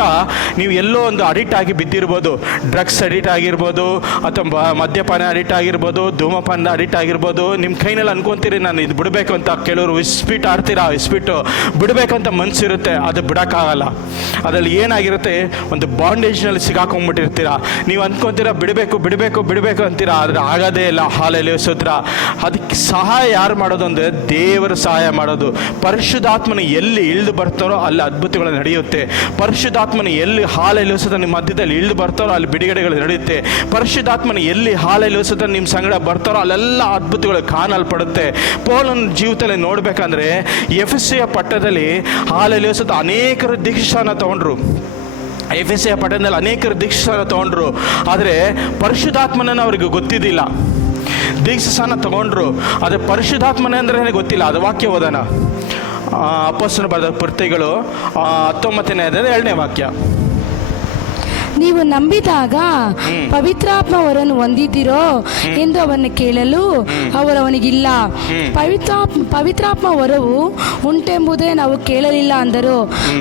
A: ನೀವು ಎಲ್ಲೋ ಒಂದು ಅಡಿಟ್ ಆಗಿ ಬಿದ್ದಿರ್ಬೋದು. ಡ್ರಗ್ಸ್ ಅಡಿಟ್ ಆಗಿರ್ಬೋದು, ಅಥವಾ ಮದ್ಯಪಾನ ಅಡಿಟ್ ಆಗಿರ್ಬೋದು, ಧೂಮಪಾನ ಅಡಿಟ್ ಆಗಿರ್ಬೋದು. ನಿಮ್ಮ ಕೈನಲ್ಲಿ ಅನ್ಕೊಂತೀರಿ, ನಾನು ಇದು ಬಿಡಬೇಕು ಅಂತ ಕೆಲವರು ವಿಸ್ಪೀಟ್ ಆಡ್ತೀರಾ? ಇಸ್ಪಿಟ್ಟು ಬಿಡಬೇಕಂತ ಮನಸ್ಸಿರುತ್ತೆ ಅದು ಬಿಡೋಕ್ಕಾಗಲ್ಲ. ಅದರಲ್ಲಿ ಏನಾಗಿರುತ್ತೆ, ಒಂದು ಬಾಂಡೇಜ್ನಲ್ಲಿ ಸಿಗಾಕೊಂಬಿಟ್ಟಿರ್ತೀರ ನೀವು ಅಂದ್ಕೊತೀರಾ, ಬಿಡಬೇಕು ಬಿಡಬೇಕು ಬಿಡಬೇಕು ಅಂತೀರಾ, ಆದರೆ ಆಗೋದೇ ಇಲ್ಲ. ಹಾಲಲ್ಲಿ ಸೂತ್ರ ಅದಕ್ಕೆ ಸಹಾಯ ಯಾರು ಮಾಡೋದು ಅಂದರೆ, ದೇವರ ಸಹಾಯ ಮಾಡೋದು. ಪರಿಶುದ್ಧಾತ್ಮನ ಎಲ್ಲಿ ಇಳಿದು ಬರ್ತಾರೋ ಅಲ್ಲಿ ಅದ್ಭುತಗಳು ನಡೆಯುತ್ತೆ. ಪರಿಶುದ್ಧಾತ್ಮನ ಎಲ್ಲಿ ಹಾಲಲ್ಲಿ ನಿಮ್ಮ ಮಧ್ಯದಲ್ಲಿ ಇಳಿದು ಬರ್ತಾರೋ, ಅಲ್ಲಿ ಬಿಡುಗಡೆಗಳು ನಡೆಯುತ್ತೆ. ಪರಿಶುದ್ಧಾತ್ಮನ ಎಲ್ಲಿ ಹಾಲಲ್ಲಿ ನಿಮ್ಮ ಸಂಗಡ ಬರ್ತಾರೋ, ಅಲ್ಲೆಲ್ಲ ಅದ್ಭುತಗಳು ಕಾಣಲ್ಪಡುತ್ತೆ. ಪೋಲನ ಜೀವಿತದಲ್ಲಿ ನೋಡ್ಬೇಕಂದ್ರೆ ಎಫ್ ಎಸ್ ಸಿಯ ಪಟ್ಟದಲ್ಲಿ ಹಾಲಲ್ಲಿ ಸುತ್ತ ಅನೇಕರು ದೀಕ್ಷಾನ ತಗೊಂಡ್ರು. ಎಫ್ ಎಸ್ ಸಿಯ ಪಟ್ಟದಲ್ಲಿ ಅನೇಕರು ದೀಕ್ಷಾನ ತಗೊಂಡ್ರು. ಆದರೆ ಪರಿಶುದ್ಧಾತ್ಮನನ್ನು ಅವರಿಗೆ ಗೊತ್ತಿದ್ದಿಲ್ಲ. ದೀಕ್ಷಾನ ತಗೊಂಡ್ರು. ಆದರೆ ಪರಿಶುದ್ಧಾತ್ಮನೆ ಅಂದ್ರೆ ಗೊತ್ತಿಲ್ಲ. ಅದು ವಾಕ್ಯ ಓದೋಣ. ಅಪ್ಪಸ್ಸನ್ನು ಬರೆದ ಪ್ರತಿಗಳು ಹತ್ತೊಂಬತ್ತನೇ ಎರಡನೇ ವಾಕ್ಯ.
B: ನೀವು ನಂಬಿದಾಗ ಪವಿತ್ರಾತ್ಮ ವರನ್ನು ಹೊಂದಿದ್ದೀರೋ ಎಂದು ಅವನ್ನು ಕೇಳಲು ಅವರು ಅವನಿಗಿಲ್ಲ. ಪವಿತ್ರಾತ್ಮ ಪವಿತ್ರಾತ್ಮ ವರವು ಉಂಟೆಂಬುದೇ ನಾವು ಕೇಳಲಿಲ್ಲ ಅಂದರು.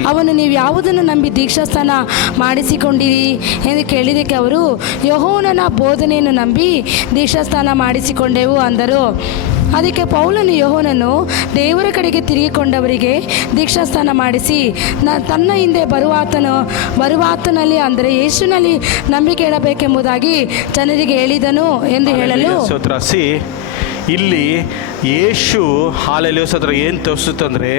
B: ಅವನು ನೀವು ಯಾವುದನ್ನು ನಂಬಿ ದೀಕ್ಷಾಸ್ಥಾನ ಮಾಡಿಸಿಕೊಂಡಿರಿ ಎಂದು ಕೇಳಿದಕ್ಕೆ ಅವರು ಯಹೋನನ ಬೋಧನೆಯನ್ನು ನಂಬಿ ದೀಕ್ಷಾಸ್ಥಾನ ಮಾಡಿಸಿಕೊಂಡೆವು ಅಂದರು. ಅದಕ್ಕೆ ಪೌಲನು ಯೋಹನನ್ನು ದೇವರ ಕಡೆಗೆ ತಿರುಗಿಕೊಂಡವರಿಗೆ ದೀಕ್ಷಾಸ್ಥಾನ ಮಾಡಿಸಿ ನ ತನ್ನ ಹಿಂದೆ ಬರುವಾತನು ಬರುವಾತನಲ್ಲಿ ಅಂದರೆ ಯೇಸುನಲ್ಲಿ ನಂಬಿಕೆ ಇಡಬೇಕೆಂಬುದಾಗಿ ಜನರಿಗೆ ಹೇಳಿದನು ಎಂದು ಹೇಳಲು
A: ಸಿ ಇಲ್ಲಿ ಯೇಸು ಹಾಲಲ್ಲಿ ಸತ್ರ ಏನು ತೋರಿಸುತ್ತಂದರೆ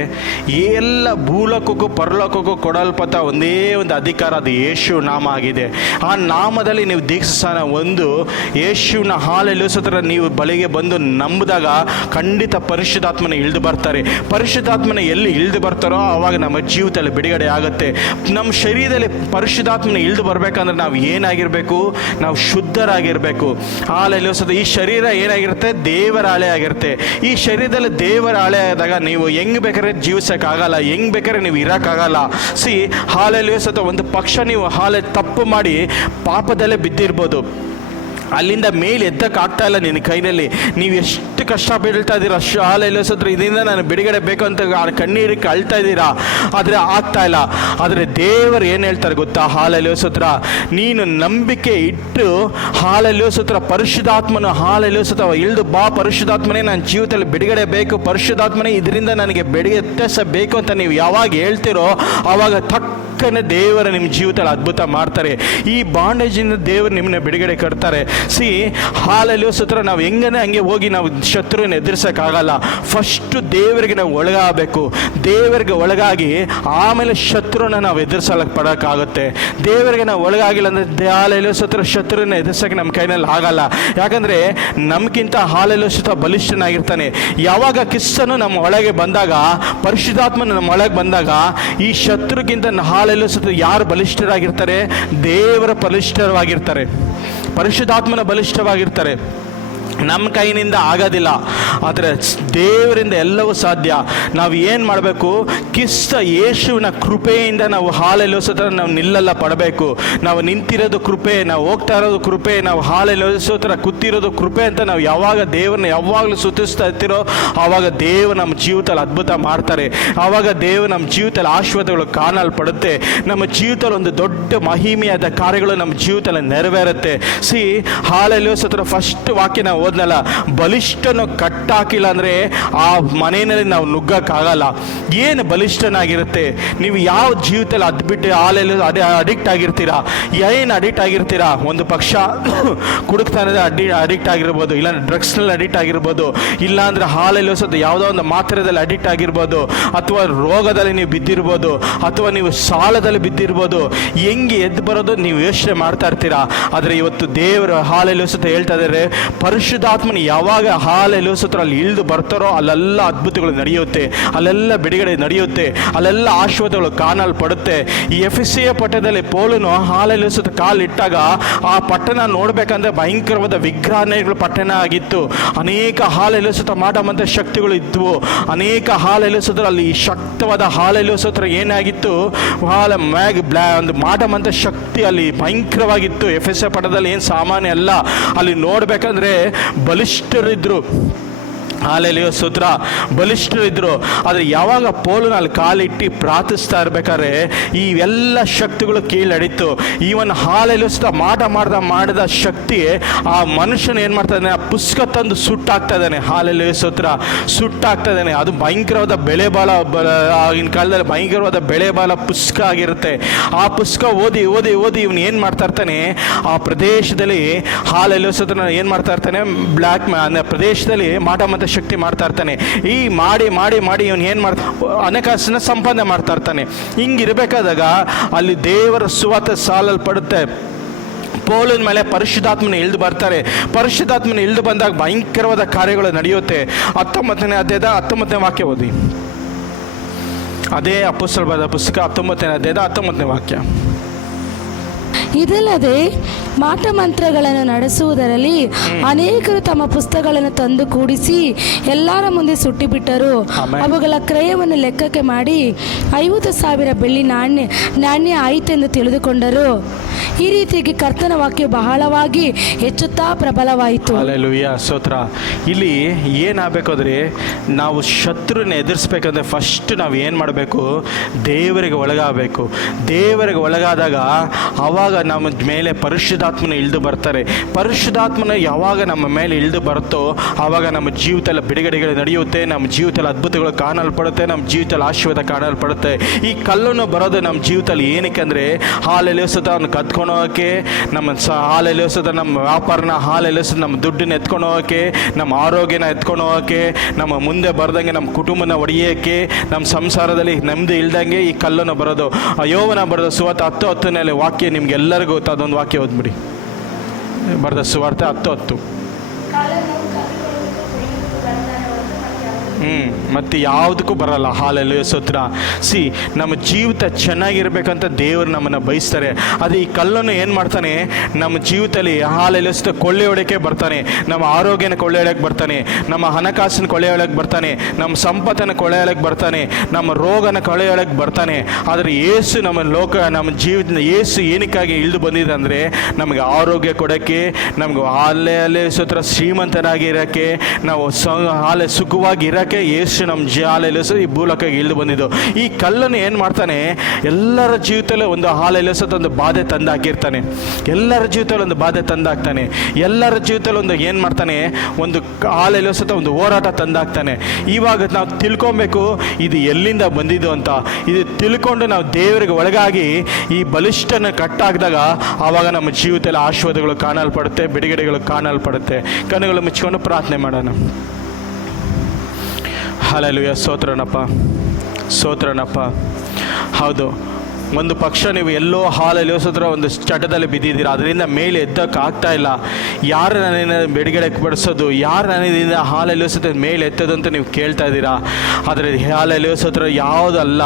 A: ಎಲ್ಲ ಭೂಲೋಕಕ್ಕೂ ಪರಲೋಕಕ್ಕೂ ಕೊಡಲ್ಪತ್ತ ಒಂದೇ ಒಂದು ಅಧಿಕಾರ ಅದು ಯೇಸು ನಾಮ ಆಗಿದೆ. ಆ ನಾಮದಲ್ಲಿ ನೀವು ದೀಕ್ಷಾನ ಒಂದು ಯೇಸುವಿನ ಹಾಲಲ್ಲಿ ಸತ್ರ ನೀವು ಬಳಿಗೆ ಬಂದು ನಂಬಿದಾಗ ಖಂಡಿತ ಪರಿಶುದ್ಧಾತ್ಮನ ಇಳಿದು ಬರ್ತಾರೆ. ಪರಿಶುದ್ಧಾತ್ಮನ ಎಲ್ಲಿ ಇಳಿದು ಬರ್ತಾರೋ ಆವಾಗ ನಮ್ಮ ಜೀವಿತದಲ್ಲಿ ಬಿಡುಗಡೆ ಆಗುತ್ತೆ. ನಮ್ಮ ಶರೀರದಲ್ಲಿ ಪರಿಶುದ್ಧಾತ್ಮನ ಇಳಿದು ಬರಬೇಕಂದ್ರೆ ನಾವು ಏನಾಗಿರಬೇಕು? ನಾವು ಶುದ್ಧರಾಗಿರಬೇಕು. ಹಾಲಲ್ಲಿ ಈ ಶರೀರ ಏನಾಗಿರುತ್ತೆ? ದೇವರ ಹಾಳೆ ಆಗಿರುತ್ತೆ. ಈ ಶರೀರದಲ್ಲಿ ದೇವರ ಹಳೆ ಆದಾಗ ನೀವು ಹೆಂಗ್ ಬೇಕಾದ್ರೆ ಜೀವಿಸೋಕ್ಕಾಗಲ್ಲ, ಹೆಂಗ್ ಬೇಕಾದ್ರೆ ನೀವು ಇರೋಕ್ಕಾಗಲ್ಲ. ಸಿ ಹಾಲಲ್ಲಿ ಸತ ಒಂದು ಪಕ್ಷ ನೀವು ಹಾಲೆ ತಪ್ಪು ಮಾಡಿ ಪಾಪದಲ್ಲೇ ಬಿದ್ದಿರ್ಬೋದು. ಅಲ್ಲಿಂದ ಮೇಲೆ ಎದ್ದಕ್ಕೆ ಆಗ್ತಾ ಇಲ್ಲ ನಿನ್ನ ಕೈನಲ್ಲಿ. ನೀವು ಎಷ್ಟು ಕಷ್ಟ ಬೀಳ್ತಾ ಇದ್ದೀರಾ? ಹಾಲೆಲ್ಲ ಸತ್ರ ಇದರಿಂದ ನಾನು ಬಿಡುಗಡೆ ಬೇಕು ಅಂತ ಕಣ್ಣೀರಿಗೆ ಅಳ್ತಾ ಇದ್ದೀರಾ? ಆದರೆ ಆಗ್ತಾ ಇಲ್ಲ. ಆದರೆ ದೇವರು ಏನು ಹೇಳ್ತಾರೆ ಗೊತ್ತಾ? ಹಾಲಲ್ಲಿ ಸತ್ರ. ನೀನು ನಂಬಿಕೆ ಇಟ್ಟು ಹಾಲಲ್ಲಿ ಸತ್ರ, ಪರಿಶುದ್ಧಾತ್ಮನ ಹಾಲಲ್ಲಿ ಸತ್ರ, ಇಳಿದು ಬಾ ಪರಿಶುದ್ಧಾತ್ಮನೇ ನನ್ನ ಜೀವಿತದಲ್ಲಿ ಬಿಡುಗಡೆ ಬೇಕು. ಪರಿಶುದ್ಧಾತ್ಮನೇ ಇದರಿಂದ ನನಗೆ ಬೆಳಗ್ಗೆ ಬೇಕು ಅಂತ ನೀವು ಯಾವಾಗ ಹೇಳ್ತೀರೋ ಆವಾಗ ತಕ್ಕನೆ ದೇವರ ನಿಮ್ಮ ಜೀವಿತದಲ್ಲಿ ಅದ್ಭುತ ಮಾಡ್ತಾರೆ. ಈ ಬಾಂಡೇಜಿಂದ ದೇವರು ನಿಮ್ಮನ್ನ ಬಿಡುಗಡೆ ಕಟ್ತಾರೆ ಸಿ ಹಾಲಲ್ಲಿ ಸುತ್ರ, ನಾವು ಹೆಂಗನೆ ಹಂಗೆ ಹೋಗಿ ನಾವು ಶತ್ರುವಿನ ಎದುರಿಸೋಕ್ಕಾಗಲ್ಲ. ಫಸ್ಟು ದೇವರಿಗೆ ನಾವು ಒಳಗಾಗಬೇಕು. ದೇವರಿಗೆ ಒಳಗಾಗಿ ಆಮೇಲೆ ಶತ್ರುನ ನಾವು ಎದುರಿಸಲಕ್ಕೆ ಪಡೋಕ್ಕಾಗುತ್ತೆ. ದೇವರಿಗೆ ನಾವು ಒಳಗಾಗಿಲ್ಲ ಅಂದರೆ ಹಾಲೆಲ್ಲೋ ಸತ್ರ ಶತ್ರುನ ಎದುರಿಸೋಕೆ ನಮ್ಮ ಕೈನಲ್ಲಿ ಆಗಲ್ಲ. ಯಾಕಂದರೆ ನಮಗಿಂತ ಹಾಲೆಲ್ಲೋ ಸುತ್ತ ಬಲಿಷ್ಠನಾಗಿರ್ತಾನೆ. ಯಾವಾಗ ಕಿಸ್ಸನು ನಮ್ಮ ಒಳಗೆ ಬಂದಾಗ, ಪರಿಶುದ್ಧಾತ್ಮನ ನಮ್ಮ ಒಳಗೆ ಬಂದಾಗ, ಈ ಶತ್ರುಗಿಂತ ಹಾಲೆಲ್ಲೋ ಸುತ್ತ ಯಾರು ಬಲಿಷ್ಠರಾಗಿರ್ತಾರೆ? ದೇವರ ಬಲಿಷ್ಠರಾಗಿರ್ತಾರೆ ಪರಿಶುದ್ಧಾತ್ಮನ ಬಲಿಷ್ಠವಾಗಿರ್ತಾರೆ. ನಮ್ಮ ಕೈನಿಂದ ಆಗೋದಿಲ್ಲ. ಆದರೆ ದೇವರಿಂದ ಎಲ್ಲವೂ ಸಾಧ್ಯ. ನಾವು ಏನು ಮಾಡಬೇಕು? ಕಿಸ್ತ ಯೇಸುವಿನ ಕೃಪೆಯಿಂದ ನಾವು ಹಾಲೆಲ್ಲೋಸೋತ್ರ ನಾವು ನಿಲ್ಲಲ್ಲ ಪಡಬೇಕು. ನಾವು ನಿಂತಿರೋದು ಕೃಪೆ, ನಾವು ಹೋಗ್ತಾ ಇರೋದು ಕೃಪೆ, ನಾವು ಹಾಲೆಲ್ಲೋಸೋತ್ರ ಕೂತಿರೋದು ಕೃಪೆ ಅಂತ ನಾವು ಯಾವಾಗ ದೇವರನ್ನ ಯಾವಾಗಲೂ ಸುತ್ತಿಸ್ತಾ ಇರ್ತಿರೋ, ಆವಾಗ ದೇವರು ನಮ್ಮ ಜೀವಿತದಲ್ಲಿ ಅದ್ಭುತ ಮಾಡ್ತಾರೆ. ಆವಾಗ ದೇವರು ನಮ್ಮ ಜೀವಿತದಲ್ಲಿ ಆಶ್ವಾದಗಳು ಕಾಣಲ್ಪಡುತ್ತೆ. ನಮ್ಮ ಜೀವಿತದಲ್ಲಿ ಒಂದು ದೊಡ್ಡ ಮಹಿಮೆಯಾದ ಕಾರ್ಯಗಳು ನಮ್ಮ ಜೀವಿತದಲ್ಲಿ ನೆರವೇರುತ್ತೆ. ಸಿ ಹಾಲೆಲ್ಲೋಸೋತ್ರ ಫಸ್ಟ್ ವಾಕ್ಯ ನಾವು ಓದ್ನಲ್ಲ ಬಲಿಷ್ಠನು ಕಟ್ಟಾಕಿಲ್ಲ ಅಂದರೆ ಆ ಮನೆಯಲ್ಲಿ ನಾವು ನುಗ್ಗಕ್ಕಾಗಲ್ಲ. ಏನು ಬಲಿಷ್ಠನಾಗಿರುತ್ತೆ? ನೀವು ಯಾವ ಜೀವಿತದಲ್ಲಿ ಅದ್ಬಿಟ್ಟು ಹಾಲೆಲ್ಲ ಅದೇ ಅಡಿಕ್ಟ್ ಆಗಿರ್ತೀರಾ? ಏನು ಅಡಿಕ್ಟ್ ಆಗಿರ್ತೀರಾ? ಒಂದು ಪಕ್ಷ ಕುಡುಕ್ತಾನದ ಅಡಿ ಅಡಿಕ್ಟ್ ಆಗಿರ್ಬೋದು, ಇಲ್ಲ ಡ್ರಗ್ಸ್ನಲ್ಲಿ ಅಡಿಕ್ಟ್ ಆಗಿರ್ಬೋದು ಇಲ್ಲಾಂದ್ರೆ ಹಾಲಲ್ಲಿ ಹೊಸದು ಯಾವುದೋ ಒಂದು ಮಾತ್ರೆದಲ್ಲಿ ಅಡಿಕ್ಟ್ ಆಗಿರ್ಬೋದು, ಅಥವಾ ರೋಗದಲ್ಲಿ ನೀವು ಬಿದ್ದಿರ್ಬೋದು, ಅಥವಾ ನೀವು ಸಾಲದಲ್ಲಿ ಬಿದ್ದಿರ್ಬೋದು, ಹೆಂಗೆ ಎದ್ದು ಬರೋದು ನೀವು ಯೋಚನೆ ಮಾಡ್ತಾ ಇರ್ತೀರಾ? ಆದರೆ ಇವತ್ತು ದೇವರ ಹಾಲಲ್ಲಿ ಹೊಸತ ಹೇಳ್ತಾ ಇದ್ದಾರೆ ಪರಿಶುದ್ಧಾತ್ಮನ ಯಾವಾಗ ಹಾಲೆಲ್ಲೋ ಸತ್ರ ಅಲ್ಲಿ ಇಳಿದು ಬರ್ತಾರೋ ಅಲ್ಲೆಲ್ಲ ಅದ್ಭುತಗಳು ನಡೆಯುತ್ತೆ, ಅಲ್ಲೆಲ್ಲ ಬಿಡುಗಡೆ ನಡೆಯುತ್ತೆ, ಅಲ್ಲೆಲ್ಲ ಆಶ್ವಾದಗಳು ಕಾಣಲ್ಪಡುತ್ತೆ. ಈ ಎಫ್ ಎಸ್ ಎ ಪಟ್ಟಣದಲ್ಲಿ ಪೋಲನು ಹಾಲಲ್ಲಿ ಸುತ್ತ ಕಾಲಿಟ್ಟಾಗ ಆ ಪಟ್ಟಣ ನೋಡಬೇಕಂದ್ರೆ ಭಯಂಕರವಾದ ವಿಗ್ರಹಣೆಗಳು ಪಟ್ಟಣ ಆಗಿತ್ತು. ಅನೇಕ ಹಾಲೆಲೆಸುತ್ತ ಮಾಡಮಂತ ಶಕ್ತಿಗಳು ಇದ್ವು. ಅನೇಕ ಹಾಲೆಲೆಸೋದ್ರ ಅಲ್ಲಿ ಶಕ್ತವಾದ ಹಾಲೆಲೆಸೋತ್ರ ಏನಾಗಿತ್ತು? ಹಾಲ ಮ್ಯಾಗ್ ಬ್ಲಾ ಒಂದು ಮಾಡಮಂತ ಶಕ್ತಿ ಅಲ್ಲಿ ಭಯಂಕರವಾಗಿತ್ತು. ಎಫ್ ಎಸ್ ಎ ಪಟ್ಟಣದಲ್ಲಿ ಏನು ಸಾಮಾನ್ಯ ಅಲ್ಲ. ಅಲ್ಲಿ ನೋಡ್ಬೇಕಂದ್ರೆ ಬಲಿಷ್ಠರಿದ್ರು. ಹಾಲೆಲಿಯೋ ಸೂತ್ರ. ಬಲಿಷ್ಠರಿದ್ರು ಆದರೆ ಯಾವಾಗ ಪೋಲನಲ್ಲಿ ಕಾಲಿಟ್ಟು ಪ್ರಾರ್ಥಿಸ್ತಾ ಇರ್ಬೇಕಾದ್ರೆ ಈ ಎಲ್ಲ ಶಕ್ತಿಗಳು ಕೀಳಡಿತು ಈವನ್ ಹಾಲೆಲಿಸ್ತಾ ಮಾಟ ಮಾಡ್ದ ಮಾಡಿದ ಶಕ್ತಿ ಆ ಮನುಷ್ಯನ ಏನು ಮಾಡ್ತಾ ಇದ್ದಾನೆ? ಆ ಪುಸ್ತಕ ತಂದು ಸುಟ್ಟಾಗ್ತಾ ಇದ್ದಾನೆ. ಹಾಲೆಲಿಯೋ ಸೂತ್ರ ಸುಟ್ಟಾಗ್ತಾ ಇದ್ದಾನೆ. ಅದು ಭಯಂಕರವಾದ ಬೆಳೆ ಬಾಳ ಬ- ಆಗಿನ ಕಾಲದಲ್ಲಿ ಭಯಂಕರವಾದ ಬೆಳೆ ಬಾಳ ಪುಸ್ತಕ ಆಗಿರುತ್ತೆ. ಆ ಪುಸ್ತಕ ಓದಿ ಓದಿ ಓದಿ ಇವನು ಏನು ಮಾಡ್ತಾ ಇರ್ತಾನೆ? ಆ ಪ್ರದೇಶದಲ್ಲಿ ಹಾಲೆಲಿಯೋ ಸೂತ್ರ ಏನು ಮಾಡ್ತಾ ಇರ್ತಾನೆ? ಬ್ಲ್ಯಾಕ್ ಮ್ಯಾ ಪ್ರದೇಶದಲ್ಲಿ ಮಾಟ ಮತ್ತು ಶಕ್ತಿ ಮಾಡ್ತಾ ಇರ್ತಾನೆ. ಈ ಮಾಡಿ ಮಾಡಿ ಮಾಡಿ ಇವನು ಏನು ಮಾಡ್ತಾ ಹಣಕಾಸಿನ ಸಂಪಾದನೆ ಮಾಡ್ತಾ ಇರ್ತಾನೆ. ಹಿಂಗಿರ್ಬೇಕಾದಾಗ ಅಲ್ಲಿ ದೇವರ ಸುವಾತ ಸಾಲಲ್ಪಡುತ್ತೆ. ಪೋಲಿನ ಮೇಲೆ ಪರಿಶುದ್ಧಾತ್ಮನ ಇಳಿದು ಬರ್ತಾರೆ. ಪರಿಶುದ್ಧಾತ್ಮನ ಇಳಿದು ಬಂದಾಗ ಭಯಂಕರವಾದ ಕಾರ್ಯಗಳು ನಡೆಯುತ್ತೆ. ಹತ್ತೊಂಬತ್ತನೇ ಅಧ್ಯಾಯದ ಹತ್ತೊಂಬತ್ತನೇ ವಾಕ್ಯ ಓದಿ. ಅದೇ ಅಪ್ಪುಸ್ತಲ ಬರೆದ ಪುಸ್ತಕ ಹತ್ತೊಂಬತ್ತನೇ ಅಧ್ಯಾಯದ ಹತ್ತೊಂಬತ್ತನೇ ವಾಕ್ಯ.
B: ಇದಲ್ಲದೆ ಮಾಟ ಮಂತ್ರಗಳನ್ನು ನಡೆಸುವುದರಲ್ಲಿ ಅನೇಕರು ತಮ್ಮ ಪುಸ್ತಕಗಳನ್ನು ತಂದು ಕೂಡಿಸಿ ಎಲ್ಲರ ಮುಂದೆ ಸುಟ್ಟಿಬಿಟ್ಟರು. ಅವುಗಳ ಕ್ರಯವನ್ನು ಲೆಕ್ಕಕ್ಕೆ ಮಾಡಿ ಐವತ್ತು ಸಾವಿರ ಬೆಳ್ಳಿ ನಾಣ್ಯ ನಾಣ್ಯ ಆಯಿತೆಂದು ತಿಳಿದುಕೊಂಡರು. ಈ ರೀತಿಯಾಗಿ ಕರ್ತನ ವಾಕ್ಯ ಬಹಳವಾಗಿ ಹೆಚ್ಚುತ್ತಾ ಪ್ರಬಲವಾಯಿತು.
A: ಸ್ತೋತ್ರ. ಇಲ್ಲಿ ಏನಾಗಬೇಕಾದ್ರೆ ನಾವು ಶತ್ರುನ ಎದುರಿಸ್ಬೇಕಂದ್ರೆ ಫಸ್ಟ್ ನಾವು ಏನು ಮಾಡಬೇಕು? ದೇವರಿಗೆ ಒಳಗಾಗಬೇಕು. ದೇವರಿಗೆ ಒಳಗಾದಾಗ ಆವಾಗ ನಮ್ಮ ಮೇಲೆ ಪರಿಶುದ್ಧಾತ್ಮನ ಇಳಿದು ಬರ್ತಾರೆ. ಪರಿಶುದ್ಧಾತ್ಮನ ಯಾವಾಗ ನಮ್ಮ ಮೇಲೆ ಇಳಿದು ಬರುತ್ತೋ ಆವಾಗ ನಮ್ಮ ಜೀವಿತದಲ್ಲಿ ಬಿಡುಗಡೆಗಳು ನಡೆಯುತ್ತೆ, ನಮ್ಮ ಜೀವಿತದಲ್ಲಿ ಅದ್ಭುತಗಳು ಕಾಣಲ್ಪಡುತ್ತೆ, ನಮ್ಮ ಜೀವಿತದಲ್ಲಿ ಆಶೀರ್ವಾದ ಕಾಣಲ್ಪಡುತ್ತೆ. ಈ ಕಲ್ಲನ್ನು ಬರೋದು ನಮ್ಮ ಜೀವಿತದಲ್ಲಿ ಏನಕ್ಕೆ ಅಂದರೆ ಹಾಲೆಲೆ ಅವನು ಕತ್ಕೊಂಡು ಹೋಗೋಕ್ಕೆ, ನಮ್ಮ ಸ ಹಾಲೆಲೆ ನಮ್ಮ ವ್ಯಾಪಾರನ ಹಾಲೆಲೆ ನಮ್ಮ ದುಡ್ಡನ್ನ ಎತ್ಕೊಂಡು ಹೋಗೋಕ್ಕೆ, ನಮ್ಮ ಆರೋಗ್ಯನ ಎತ್ಕೊಂಡು ಹೋಗೋಕ್ಕೆ, ನಮ್ಮ ಮುಂದೆ ಬರ್ದಂಗೆ ನಮ್ಮ ಕುಟುಂಬನ ಒಡೆಯೋಕ್ಕೆ, ನಮ್ಮ ಸಂಸಾರದಲ್ಲಿ ನೆಮ್ಮದಿ ಇಲ್ದಂಗೆ ಈ ಕಲ್ಲನ್ನು ಬರೋದು. ಯೋವನ ಬರೋದು ಸುವತ್ತು ಹತ್ತು ಹತ್ತನೇ ವಾಕ್ಯ ನಿಮ್ಗೆಲ್ಲರಿಗೂ ಗೊತ್ತಾದ ಒಂದು ವಾಕ್ಯ ಓದ್ಬಿಡಿ. ಬರೆದ ಸುವಾರ್ತೆ ಹತ್ತು ಹತ್ತು ಹ್ಞೂ ಮತ್ತು ಯಾವುದಕ್ಕೂ ಬರಲ್ಲ. ಹಾಲಲ್ಲಿ ಸತ್ರ ಸಿ ನಮ್ಮ ಜೀವಿತ ಚೆನ್ನಾಗಿರ್ಬೇಕಂತ ದೇವರು ನಮ್ಮನ್ನು ಬಯಸ್ತಾರೆ. ಅದು ಈ ಕಲ್ಲನ್ನು ಏನು ಮಾಡ್ತಾನೆ? ನಮ್ಮ ಜೀವಿತದಲ್ಲಿ ಹಾಲಲ್ಲಿ ಕೊಳ್ಳೆ ಹೊಡೆಯೋಕ್ಕೆ ಬರ್ತಾನೆ. ನಮ್ಮ ಆರೋಗ್ಯನ ಕೊಳ್ಳೆ ಬರ್ತಾನೆ. ನಮ್ಮ ಹಣಕಾಸಿನ ಕೊಳ್ಳೆ ಹೊಡೆಯೋಕ್ಕೆ ಬರ್ತಾನೆ. ನಮ್ಮ ಸಂಪತ್ತನ್ನು ಕೊಳ್ಳೆ ಹೊಡೆಯೋಕ್ಕೆ ಬರ್ತಾನೆ. ನಮ್ಮ ರೋಗನ ಕೊಳ್ಳೆ ಹೊಡೆಯೋಕ್ಕೆ ಬರ್ತಾನೆ. ಆದರೆ ಏಸು ನಮ್ಮ ಲೋಕ, ನಮ್ಮ ಜೀವಿತದ ಏಸು ಏನಕ್ಕಾಗಿ ಇಳಿದು ಬಂದಿದೆ ಅಂದರೆ ನಮಗೆ ಆರೋಗ್ಯ ಕೊಡೋಕ್ಕೆ, ನಮ್ಗೆ ಹಾಲೆ ಅಲ್ಲೇ ಸುತ್ರ ಶ್ರೀಮಂತನಾಗಿ ಇರೋಕ್ಕೆ ನಾವು ಸ, ಹಾಲೆ ಸುಖವಾಗಿ ಇರೋಕ್ಕೆ ಏಸು ನಮ್ಮ ಜಿ ಈ ಭೂಲಕ್ಕೆ ಇಳಿದು ಬಂದಿದ್ದು. ಈ ಕಲ್ಲನ್ನು ಏನು ಮಾಡ್ತಾನೆ? ಎಲ್ಲರ ಜೀವಿತದಲ್ಲಿ ಒಂದು ಹಾಲೆಲ್ಲ ಸತ ಒಂದು ಬಾಧೆ ತಂದು ಹಾಕಿರ್ತಾನೆ ಎಲ್ಲರ ಜೀವಿತದಲ್ಲಿ ಒಂದು ಬಾಧೆ ತಂದು ಹಾಕ್ತಾನೆ ಎಲ್ಲರ ಜೀವಿತದಲ್ಲಿ ಒಂದು ಏನು ಮಾಡ್ತಾನೆ? ಒಂದು ಹಾಲೆಲ್ಲ ಸತ ಒಂದು ಹೋರಾಟ ತಂದಾಕ್ತಾನೆ. ಇವಾಗ ನಾವು ತಿಳ್ಕೊಬೇಕು, ಇದು ಎಲ್ಲಿಂದ ಬಂದಿದ್ದು ಅಂತ. ಇದು ತಿಳ್ಕೊಂಡು ನಾವು ದೇವರಿಗೆ ಒಳಗಾಗಿ ಈ ಬಲಿಷ್ಠನ ಕಟ್ಟಾಕಿದಾಗ ಆವಾಗ ನಮ್ಮ ಜೀವಿತದಲ್ಲಿ ಆಶೀರ್ವಾದಗಳು ಕಾಣಲ್ಪಡುತ್ತೆ, ಬಿಡುಗಡೆಗಳು ಕಾಣಲ್ಪಡುತ್ತೆ. ಕಣ್ಣುಗಳು ಮುಚ್ಕೊಂಡು ಪ್ರಾರ್ಥನೆ ಮಾಡೋಣ. ಹಾಲೆಲುಯ ಸೋತ್ರನಪ್ಪ. ಸೋತ್ರನಪ್ಪ. ಹೌದು. ಒಂದು ಪಕ್ಷ ನೀವು ಎಲ್ಲೋ ಹಾಲಲ್ಲಿ ಯೋಸಿದ್ರೆ ಒಂದು ಚಟದಲ್ಲಿ ಬಿದ್ದಿದ್ದೀರಾ, ಅದರಿಂದ ಮೇಲೆ ಎದ್ದಕ್ಕೆ ಆಗ್ತಾ ಇಲ್ಲ. ಯಾರು ನನ್ನ ಬಿಡುಗಡೆ ಬಡಿಸೋದು ಯಾರು ನನ್ನಿಂದ ಹಾಲಲ್ಲಿ ಸತ್ರ ಮೇಲೆ ಎತ್ತೋದು ಅಂತ ನೀವು ಕೇಳ್ತಾ ಇದ್ದೀರಾ? ಆದರೆ ಹಾಲಲ್ಲಿ ಸತ್ರ ಯಾವುದಲ್ಲ.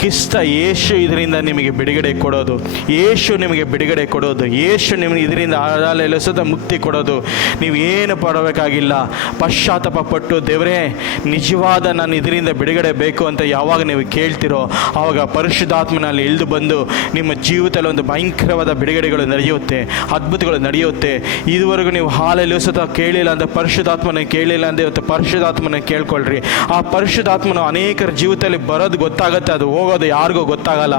A: ಕಿಸ್ತ ಯೇಸು ಇದರಿಂದ ನಿಮಗೆ ಬಿಡುಗಡೆ ಕೊಡೋದು. ಯೇಸು ನಿಮಗೆ ಬಿಡುಗಡೆ ಕೊಡೋದು. ಯೇಸು ನಿಮಗೆ ಇದರಿಂದ ಹಾಲಲ್ಲಿ ಸತ ಮುಕ್ತಿ ಕೊಡೋದು. ನೀವು ಏನು ಪಡಬೇಕಾಗಿಲ್ಲ. ಪಶ್ಚಾತ್ತಾಪ ಪಟ್ಟು ದೇವರೇ, ನಿಜವಾದ ನಾನು ಇದರಿಂದ ಬಿಡುಗಡೆ ಬೇಕು ಅಂತ ಯಾವಾಗ ನೀವು ಕೇಳ್ತಿರೋ, ಆವಾಗ ಪರಿಶುದ್ಧಾತ್ಮನಲ್ಲಿ ಇಳಿದು ಬಂದು ನಿಮ್ಮ ಜೀವಿತದಲ್ಲಿ ಒಂದು ಭಯಂಕರವಾದ ಬಿಡುಗಡೆಗಳು ನಡೆಯುತ್ತೆ, ಅದ್ಭುತಗಳು ನಡೆಯುತ್ತೆ. ಇದುವರೆಗೂ ನೀವು ಹಾಲಲ್ಲಿ ಸತ ಕೇಳಿಲ್ಲ ಅಂದರೆ ಪರಿಶುದ್ಧಾತ್ಮನ ಕೇಳಿಲ್ಲ ಅಂದರೆ ಇವತ್ತು ಪರಿಶುದ್ಧಾತ್ಮನ ಕೇಳ್ಕೊಳ್ರಿ. ಆ ಪರಿಶುದ್ಧಾತ್ಮನು ಅನೇಕರ ಜೀವಿತದಲ್ಲಿ ಬರೋದು ಗೊತ್ತಾಗುತ್ತೆ, ಅದು ಹೋಗೋದು ಯಾರಿಗೂ ಗೊತ್ತಾಗಲ್ಲ.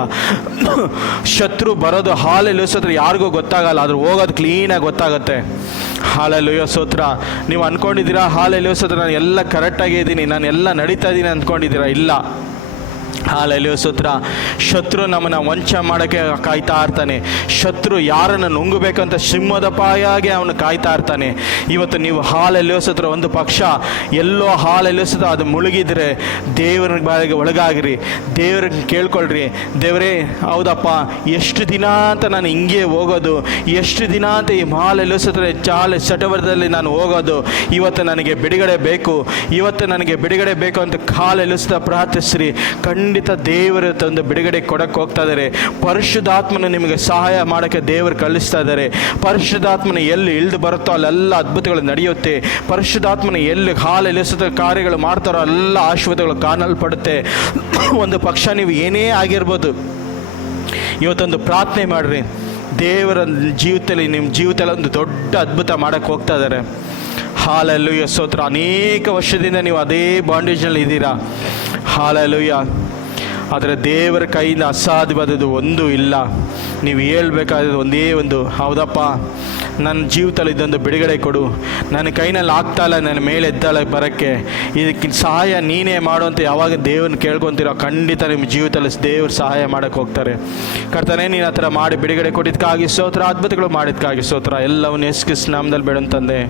A: ಶತ್ರು ಬರೋದು ಹಾಲಲ್ಲಿ ಸುತ್ತ ಯಾರಿಗೂ ಗೊತ್ತಾಗಲ್ಲ ಅದ್ರ ಹೋಗೋದು ಕ್ಲೀನಾಗಿ ಗೊತ್ತಾಗುತ್ತೆ. ಹಾಲಲ್ಲಿ ಸೋತ್ರ. ನೀವು ಅನ್ಕೊಂಡಿದ್ದೀರಾ ಹಾಲಲ್ಲಿ ಸತ್ರ ನಾನು ಎಲ್ಲ ಕರೆಕ್ಟಾಗಿ ಇದ್ದೀನಿ ನಾನು ಎಲ್ಲ ನಡೀತಾ ಇದ್ದೀನಿ ಅಂದ್ಕೊಂಡಿದ್ದೀರಾ ಇಲ್ಲ. ಹಾಲಲ್ಲಿ ಸೂತ್ರ. ಶತ್ರು ನಮ್ಮನ್ನು ವಂಚ ಮಾಡೋಕ್ಕೆ ಕಾಯ್ತಾ ಇರ್ತಾನೆ. ಶತ್ರು ಯಾರನ್ನು ನುಂಗಬೇಕಂತ ಸಿಂಹದ ಪಾಯಾಗಿ ಅವನು ಕಾಯ್ತಾ ಇರ್ತಾನೆ. ಇವತ್ತು ನೀವು ಹಾಲೆಲ್ಲೋ ಸುತ್ರ ಒಂದು ಪಕ್ಷ. ಎಲ್ಲೋ ಹಾಲೆಲ್ಲೋ ಸುತ್ತ ಅದು ಮುಳುಗಿದ್ರೆ ದೇವರ ಬಾಯಿಗೆ ಒಳಗಾಗಿರಿ. ದೇವ್ರಿಗೆ ಕೇಳ್ಕೊಳ್ರಿ. ದೇವರೇ, ಹೌದಪ್ಪ, ಎಷ್ಟು ದಿನ ಅಂತ ನಾನು ಹಿಂಗೆ ಹೋಗೋದು. ಎಷ್ಟು ದಿನ ಅಂತ ಈ ಹಾಲೆಲ್ಲೋ ಸುತ್ತ ಚಾಲ ಚಟವರದಲ್ಲಿ ನಾನು ಹೋಗೋದು. ಇವತ್ತು ನನಗೆ ಬಿಡುಗಡೆ ಬೇಕು. ಇವತ್ತು ನನಗೆ ಬಿಡುಗಡೆ ಬೇಕು ಅಂತ ಕಾಲೆಲ್ಲೋ ಸುತ್ತ ಪ್ರಾರ್ಥಿಸ್ರಿ. ಖಂಡಿತ ದೇವರ ತಂದು ಬಿಡುಗಡೆ ಕೊಡಕ್ಕೆ ಹೋಗ್ತಾ ಇದ್ದಾರೆ. ಪರಿಶುದ್ಧಾತ್ಮನ ನಿಮಗೆ ಸಹಾಯ ಮಾಡೋಕ್ಕೆ ದೇವರು ಕಳಿಸ್ತಾ ಇದ್ದಾರೆ. ಪರಿಶುದ್ಧಾತ್ಮನ ಎಲ್ಲಿ ಇಳಿದು ಬರುತ್ತೋ ಅಲ್ಲೆಲ್ಲ ಅದ್ಭುತಗಳು ನಡೆಯುತ್ತೆ. ಪರಿಶುದ್ಧಾತ್ಮನ ಎಲ್ಲಿ ಹಾಲು ಎಲಿಸುತ್ತ ಕಾರ್ಯಗಳು ಮಾಡ್ತಾರೋ ಎಲ್ಲ ಆಶೀರ್ವಾದಗಳು ಕಾಣಲ್ಪಡುತ್ತೆ. ಒಂದು ಪಕ್ಷ ನೀವು ಏನೇ ಆಗಿರ್ಬೋದು. ಇವತ್ತೊಂದು ಪ್ರಾರ್ಥನೆ ಮಾಡಿರಿ. ದೇವರ ಜೀವಿತದಲ್ಲಿ ನಿಮ್ಮ ಜೀವಿತದಲ್ಲಿ ಒಂದು ದೊಡ್ಡ ಅದ್ಭುತ ಮಾಡೋಕ್ಕೆ ಹೋಗ್ತಾ ಇದ್ದಾರೆ. ಹಾಲಲ್ಲೂಯ್ಯ ಸ್ತೋತ್ರ ಅನೇಕ ವರ್ಷದಿಂದ ನೀವು ಅದೇ ಬಾಂಡೇಜ್ನಲ್ಲಿ ಇದ್ದೀರಾ. ಹಾಲಲ್ಲೂಯ್ಯ ಆದರೆ ದೇವರ ಕೈಯಿಂದ ಅಸಾಧ್ಯವಾದದ್ದು ಒಂದೂ ಇಲ್ಲ. ನೀವು ಹೇಳಬೇಕಾದ ಒಂದೇ ಒಂದು. ಹೌದಪ್ಪ, ನನ್ನ ಜೀವಿತದಲ್ಲಿ ಇದೊಂದು ಬಿಡುಗಡೆ ಕೊಡು. ನನ್ನ ಕೈನಲ್ಲಿ ಆಗ್ತಾ ಇಲ್ಲ, ನನ್ನ ಮೇಲೆ ಎದ್ದಾಳೆ ಬರೋಕ್ಕೆ. ಇದಕ್ಕೆ ಸಹಾಯ ನೀನೇ ಮಾಡು ಅಂತ ಯಾವಾಗ ದೇವ್ರನ್ನ ಕೇಳ್ಕೊತೀರೋ ಖಂಡಿತ ನಿಮ್ಮ ಜೀವಿತದಲ್ಲಿ ದೇವರು ಸಹಾಯ ಮಾಡೋಕ್ಕೆ ಹೋಗ್ತಾರೆ. ಕರ್ತಾನೆ, ನೀನು ಆ ಥರ ಮಾಡಿ ಬಿಡುಗಡೆ ಕೊಟ್ಟಿದ್ದಕ್ಕಾಗಿ ಸ್ತೋತ್ರ, ಅದ್ಭುತಗಳು ಮಾಡಿದ್ದಕ್ಕಾಗಿ ಸ್ತೋತ್ರ. ಎಲ್ಲವನ್ನು ಎಸ್ಕಿಸ್ ನಾಮದಲ್ಲಿ ಬೇಡ ತಂದೆ